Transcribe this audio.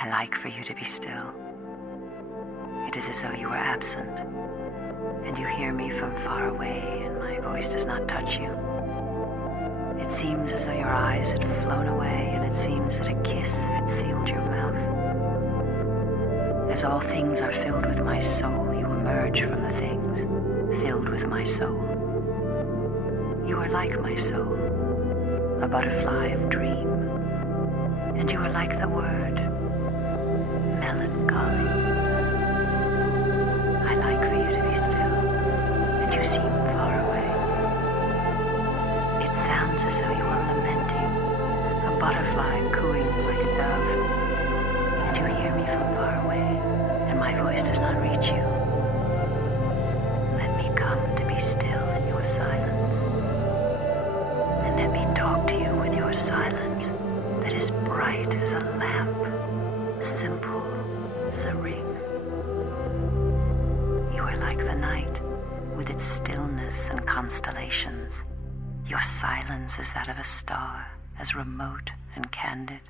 I like for you to be still. It is as though you were absent, and you hear me from far away, and my voice does not touch you. It seems as though your eyes had flown away, and it seems that a kiss had sealed your mouth. As all things are filled with my soul, you emerge from the things filled with my soul. You are like my soul, a butterfly of dream, and you are like the word melancholy. I like for you to be still, and you seem far away. It sounds as though you are lamenting, a butterfly cooing like a dove, and you hear me from far away, and my voice does not reach you. Let me come to be still in your silence, and let me talk to you with your silence that is bright as a lamp, simple as a ring. You are like the night, with its stillness and constellations. Your silence is that of a star, as remote and candid.